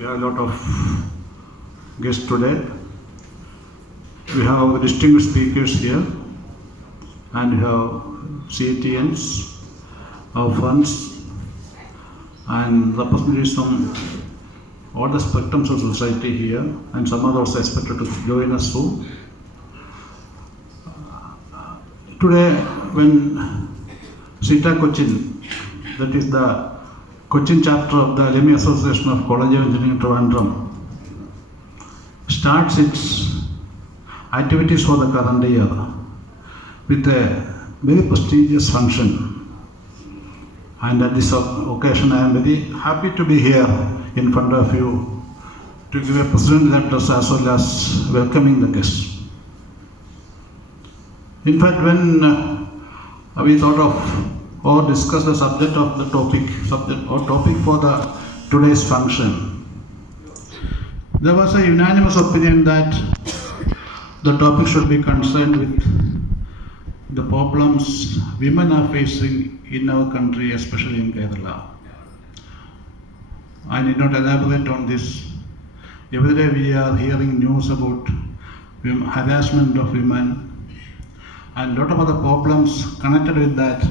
We have a lot of guests today. We have distinguished speakers here, and we have CATNs, our friends, and representatives from all the spectrums of society here, and some are also expected to join us soon. Today, when CETA Cochin, that is the Cochin chapter of the Alumni Association of College of Engineering Trivandrum, starts its activities for the current year with a very prestigious function. And at this occasion, I am very happy to be here in front of you to give a president's address as well as welcoming the guests. In fact, when we thought of or discussed the subject of the topic for the today's function, there was a unanimous opinion that the topic should be concerned with the problems women are facing in our country, especially in Kerala. I need not elaborate on this. Every day we are hearing news about harassment of women and a lot of other problems connected with that.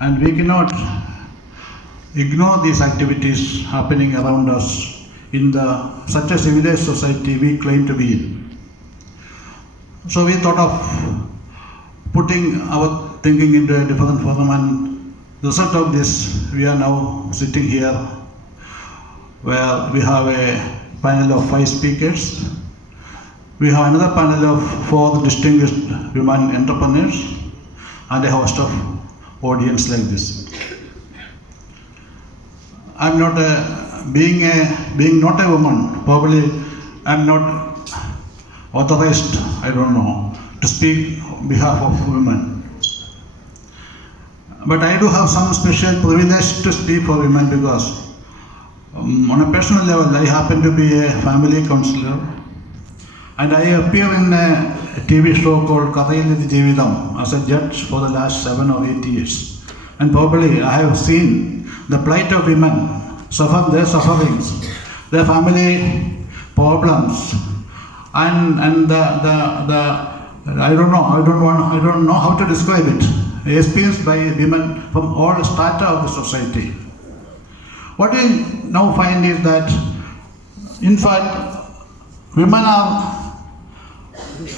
And we cannot ignore these activities happening around us in such a civilized society we claim to be in. So we thought of putting our thinking into a different forum, and the result of this, we are now sitting here where we have a panel of 5 speakers. We have another panel of 4 distinguished women entrepreneurs and a host of audience like this. I'm not being not a woman, probably I'm not authorized, I don't know, to speak on behalf of women. But I do have some special privilege to speak for women because on a personal level, I happen to be a family counselor, and I appear in a TV show called Kathayil Jeevitham as a judge for the last 7 or 8 years. And probably I have seen the plight of women, their sufferings, their family problems, and I don't know how to describe it, experienced by women from all strata of the society. What we now find is that, in fact, women are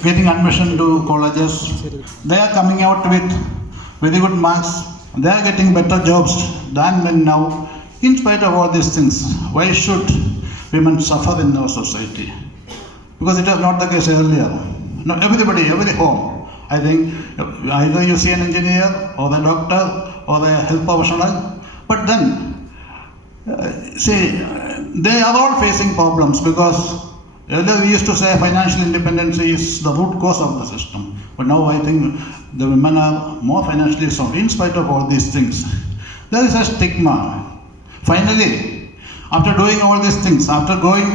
getting admission to colleges, they are coming out with very good marks, they are getting better jobs than men now. In spite of all these things, why should women suffer in our society? Because it was not the case earlier. No, everybody, every home, I think either you see an engineer or the doctor or the health professional, but then, they are all facing problems because earlier we used to say financial independence is the root cause of the system. But now I think the women are more financially sound in spite of all these things. There is a stigma. Finally, after doing all these things, after going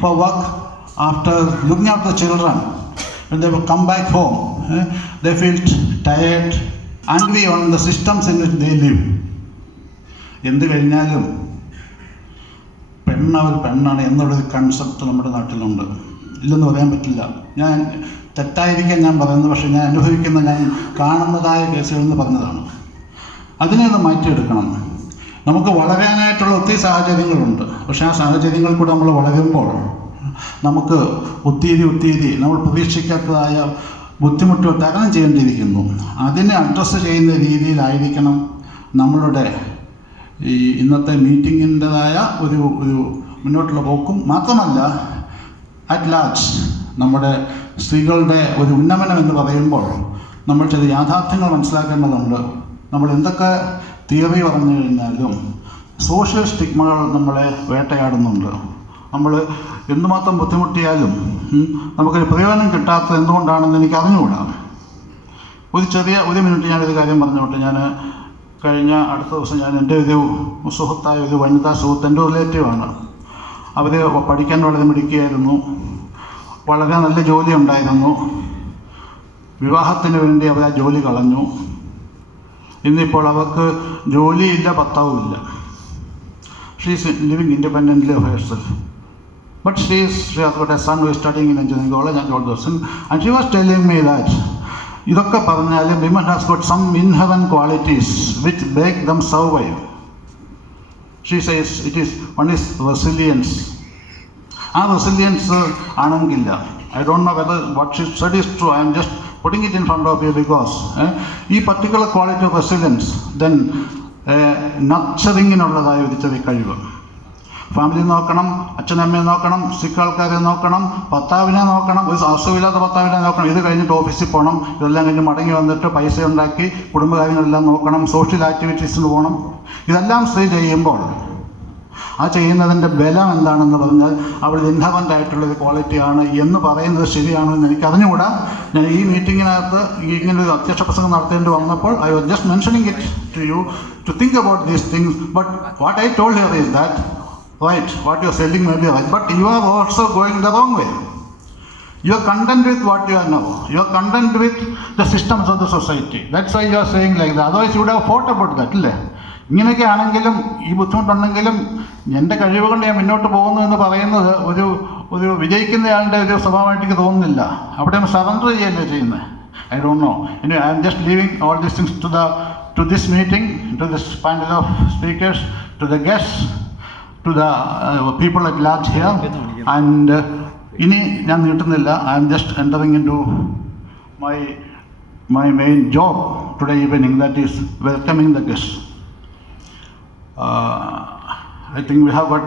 for work, after looking after the children, when they will come back home, they feel tired, angry on the systems in which they live. എന്ത് കഴിഞ്ഞാലും പെണ്ണാണ് എന്നുള്ളൊരു concept നമ്മുടെ നാട്ടിലുണ്ട്. ഇല്ലെന്ന് പറയാൻ പറ്റില്ല. ഞാൻ തെറ്റായിരിക്കാൻ ഞാൻ പറയുന്നത്, പക്ഷേ ഞാൻ അനുഭവിക്കുന്ന, ഞാൻ കാണുന്നതായ കേസുകളിൽ നിന്ന് പറഞ്ഞതാണ്. അതിനെ ഒന്ന് മാറ്റിയെടുക്കണം. നമുക്ക് വളരാനായിട്ടുള്ള ഒത്തിരി സാഹചര്യങ്ങളുണ്ട്, പക്ഷേ ആ സാഹചര്യങ്ങൾ കൂടെ നമ്മൾ വളരുമ്പോൾ നമുക്ക് ഒത്തിരി നമ്മൾ പ്രതീക്ഷിക്കാത്തതായ ബുദ്ധിമുട്ടുകൾ തരണം ചെയ്യേണ്ടിയിരിക്കുന്നു. അതിനെ അഡ്രസ്സ് ചെയ്യുന്ന രീതിയിലായിരിക്കണം നമ്മളുടെ ഈ ഇന്നത്തെ മീറ്റിങ്ങിൻ്റെതായ ഒരു മുന്നോട്ടുള്ള പോക്കും. മാത്രമല്ല, അറ്റ് ലാർജ് നമ്മുടെ സ്ത്രീകളുടെ ഒരു ഉന്നമനം എന്ന് പറയുമ്പോൾ നമ്മൾ ചില യാഥാർത്ഥ്യങ്ങൾ മനസ്സിലാക്കേണ്ടതുണ്ട്. നമ്മൾ എന്തൊക്കെ തിയറി പറഞ്ഞു കഴിഞ്ഞാലും സോഷ്യൽ സ്റ്റിഗ്മകൾ നമ്മളെ വേട്ടയാടുന്നുണ്ട്. നമ്മൾ എന്തുമാത്രം ബുദ്ധിമുട്ടിയാലും നമുക്കൊരു പ്രയോജനം കിട്ടാത്തത് എന്തുകൊണ്ടാണെന്ന് എനിക്ക് അറിഞ്ഞുകൂടാ. ഒരു മിനിറ്റ് ഞാനൊരു കാര്യം പറഞ്ഞോട്ടെ. ഞാൻ അടുത്ത ദിവസം എൻ്റെ ഒരു സുഹൃത്തായ ഒരു വനിതാ സുഹൃത്ത്, എൻ്റെ റിലേറ്റീവാണ്. അവർ പഠിക്കാൻ വളരെ മിടുക്കിയായിരുന്നു, വളരെ നല്ല ജോലി ഉണ്ടായിരുന്നു. വിവാഹത്തിന് വേണ്ടി അവർ ആ ജോലി കളഞ്ഞു. ഇന്നിപ്പോൾ അവർക്ക് ജോലിയില്ല, ഭർത്താവുമില്ല. She is living independently of herself. But she has got a son who is studying in engineering college and all those things. And she was telling me that ഇതൊക്കെ പറഞ്ഞാലും women has got some inherent qualities which make them survive. She says one is resilience. ആ resilience ആണെങ്കില്ല. I don't know whether what she said is true. I am just putting it in front of you because ഈ particular quality of resilience then നർച്ചറിങ്ങിനുള്ളതായ ഒരു ചെറിയ കഴിവ്. Family നോക്കണം, അച്ഛനമ്മയെ നോക്കണം, സിക്ക് ആൾക്കാരെ നോക്കണം, ഭർത്താവിനെ നോക്കണം, ഒരു അസുഖമില്ലാത്ത ഭർത്താവിനെ നോക്കണം, ഇത് കഴിഞ്ഞിട്ട് ഓഫീസിൽ പോകണം, ഇതെല്ലാം കഴിഞ്ഞ് മടങ്ങി വന്നിട്ട് പൈസ ഉണ്ടാക്കി കുടുംബകാര്യങ്ങളെല്ലാം നോക്കണം, സോഷ്യൽ ആക്ടിവിറ്റീസിന് പോകണം. ഇതെല്ലാം സ്ത്രീ ചെയ്യുമ്പോൾ ആ ചെയ്യുന്നതിൻ്റെ ബലം എന്താണെന്ന് പറഞ്ഞാൽ അവിടെ ഇൻഹറൻ്റ് ആയിട്ടുള്ളൊരു ക്വാളിറ്റിയാണ് എന്ന് പറയുന്നത് ശരിയാണോ എന്ന് എനിക്ക് അറിഞ്ഞുകൂടാ. ഞാൻ ഈ മീറ്റിങ്ങിനകത്ത് ഇങ്ങനൊരു അധ്യക്ഷ പ്രസംഗം നടത്തേണ്ടി വന്നപ്പോൾ I was just mentioning it to you to think about these things. But what I told here is that right, what you are selling may be right, but you are also going the wrong way. You are content with what you are now. You are content with the systems of the society. That's why you are saying like that. Otherwise you would have fought about that, അല്ലേ? ഇങ്ങനെയൊക്കെ ആണെങ്കിലും ഈ ബുദ്ധിമുട്ടുണ്ടെങ്കിലും എൻ്റെ കഴിവ് കൊണ്ട് ഞാൻ മുന്നോട്ട് പോകുന്നു എന്ന് പറയുന്നത് ഒരു വിജയിക്കുന്നയാളുടെ ഒരു സ്വഭാവമായിട്ട് എനിക്ക് തോന്നുന്നില്ല. അവിടെ സറണ്ടർ ചെയ്യല്ലേ ചെയ്യുന്നത്. I don't know. Anyway, I am just leaving all these things to this meeting, to this panel of speakers, to the guests, to the people at large here, and ഇനി ഞാൻ നീട്ടുന്നില്ല. I am just entering into my main job today evening, that is welcoming the guests. I think we have got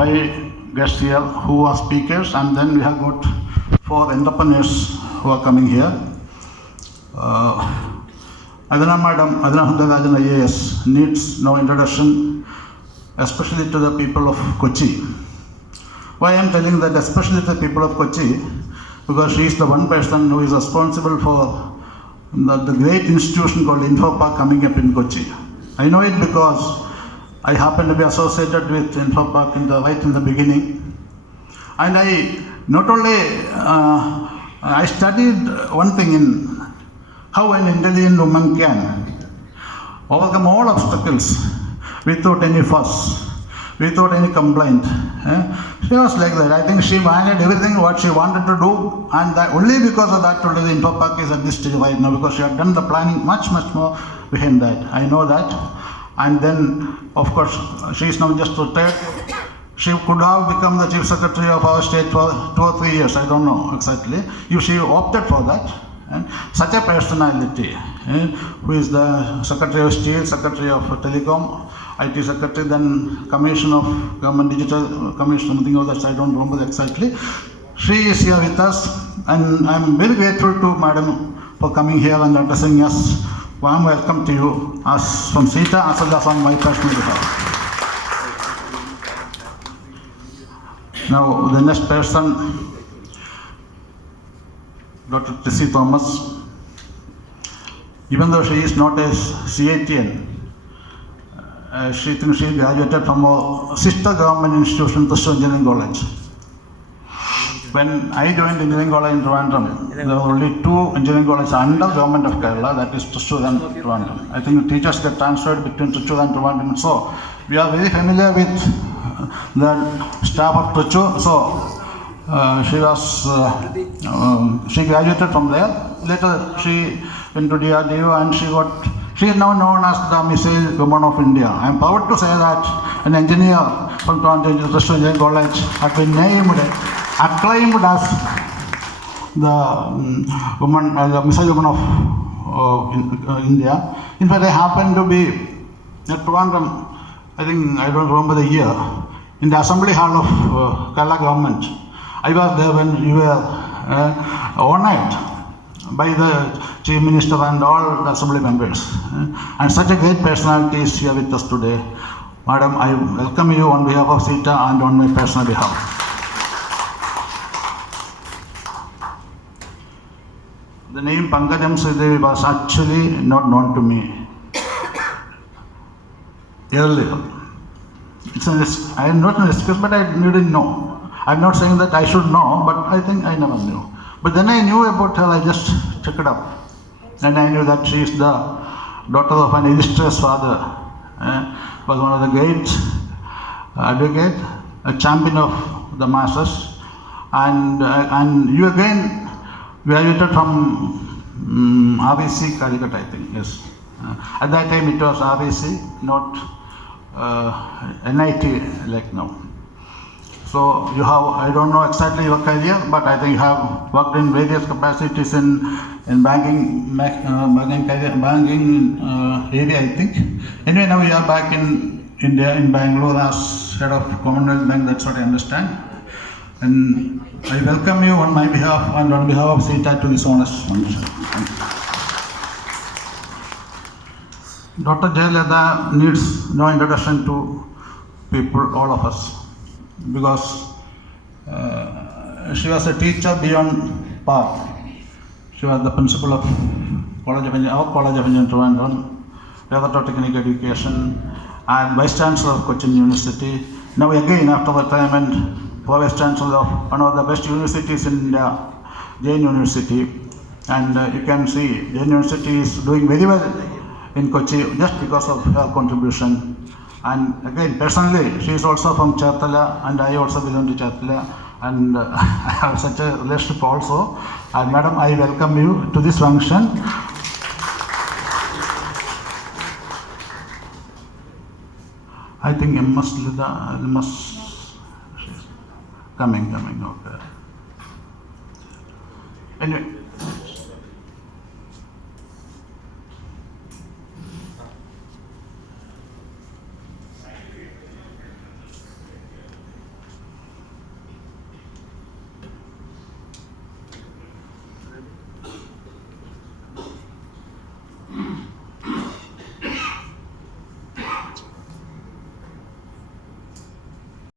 5 guests here who are speakers, and then we have got 4 entrepreneurs who are coming here. Adana Madam, Adana Hundarajan IAS needs no introduction, especially to the people of Kochi. Why I am telling that especially to the people of Kochi? Because she is the one person who is responsible for the great institution called Infopark coming up in Kochi. I know it because I happen to be associated with Infopark right in the beginning. And I not only, I studied one thing in how an intelligent woman can overcome all obstacles without any fuss, without any complaint. She was like that. I think she managed everything what she wanted to do, and that only because of that today the Infopark is at this stage right now, because she had done the planning much more behind that. I know that. And then of course she is now just retired. She could have become the chief secretary of our state for 2 or 3 years, I don't know exactly, if she opted for that. And such a personality, who is the Secretary of Steel, Secretary of Telecom, IT Secretary, then Commission of Government Digital Commission, something of that, I don't remember exactly. She is here with us, and I am very grateful to Madam for coming here and addressing us. Warm welcome to you, as from Sita, as well as on my personal behalf. Now the next person, Dr. Tessie Thomas. Even though she is not a CITN, she thinks she graduated from a sister government institution, Thrissur Engineering College. When I joined engineering college in Trivandrum, there were only 2 engineering colleges under government of Kerala, that is Thrissur and Trivandrum. I think the teachers get transferred between Thrissur and Trivandrum. So we are very familiar with the staff of Thrissur. So she graduated from there. Later she went to DRDO, and she is now known as the Missile Woman of India. I am proud to say that an engineer from Thrissur Engineering College has been acclaimed as the woman, the Missile Woman of India. In fact, I happened to be at Trivandrum, I think, I don't remember the year, in the Assembly Hall of Kerala government. I was there when you were honored by the Chief Minister and all the Assembly members. And such a great personality is here with us today. Madam, I welcome you on behalf of SITA and on my personal behalf. The name Pankajam Sridevi was actually not known to me earlier. I am not an excuse, but I didn't know. I am not saying that I should know, but I think I never knew. But then I knew about her, I just checked it up. And I knew that she is the daughter of an illustrious father, was one of the great advocate, a champion of the masses, and you again graduated from REC Calicut, I think, yes. At that time it was REC, not NIT like now. So you have, I don't know exactly your career, but I think you have worked in various capacities in banking area, I think. Anyway, now you are back in India, in Bangalore, as head of Commonwealth Bank. That's what I understand. And I welcome you on my behalf and on behalf of CETA to this honest function. Dr. Jayalalitha needs no introduction to people, all of us, because she was a teacher beyond par. She was the principal of College of Engineering Trivandrum, Director of Technical Education, and Vice Chancellor of Cochin University. Now again, after retirement, Vice Chancellor of one of the best universities in India, Jain University. And you can see Jain University is doing very well in Kochi just because of her contribution. And again, personally, she is also from Cherthala, and I also belong to Cherthala, and I have such a relationship also. And Madam, I welcome you to this function. I think MS Lida, coming, okay. Anyway.